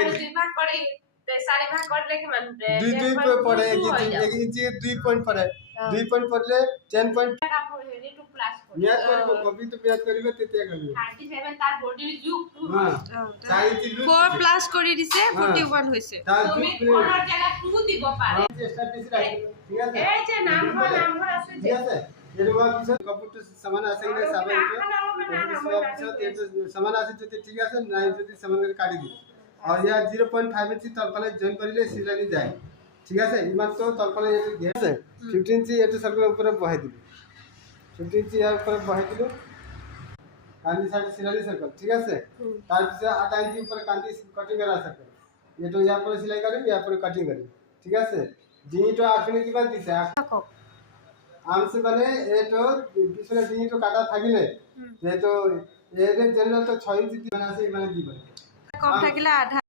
মানে দুই ভাগ করে চারি ভাগ করলে কি মানে দুই পড়ে 1 ইঞ্চি 2 পয়েন্ট পড়ে 2 পয়েন্ট পড়লে 10 পয়েন্ট কাপড় হেডি টু প্লাস করে মিয়াদ করব কপি তো মিয়াদ করিবে তেতে করবে 37 তার বডি যুগ হ্যাঁ 4 ইঞ্চি 4 প্লাস করে দিছে 41 হইছে তার তুমি যুগ কোনার জায়গা 2 দিব পারে চেষ্টা বেশি রাখবে ঠিক আছে এই যে নাম্বার আছে ঠিক আছে এরকম কিছু কপট সমান আছে কিনা সবাই একটু সমান আছে যদি ঠিক আছে নাই যদি সমান করে কাটি দিই আর ইয়া 0.5 ইঞ্চি তলপালে জয়েন করিলে সিলানি যায় ঠিক আছে ইমান তো তলপালে এটু ঠিক আছে 15 ইঞ্চি এটু সার্কেল উপরে বহাই দিবি 15 ইঞ্চি এর উপরে বহাই দিলো কান্দি সাইড সিলানি সার্কেল ঠিক আছে তারপরে 8 ইঞ্চি উপরে কান্দি কাটিং করা সার্কেল এটু ইয়া পরে সেলাই করিবি ইয়া পরে কাটিং করিবি ঠিক আছে জিনিটো আপনি কিমান দিছে আমসে মানে এটো পিছনে জিনিটো কাটা থাকিলে যেহেতু এর জেনারেল তো 6 ইঞ্চি দিবেন আছে মানে দিবেন কম থাকিলে আধা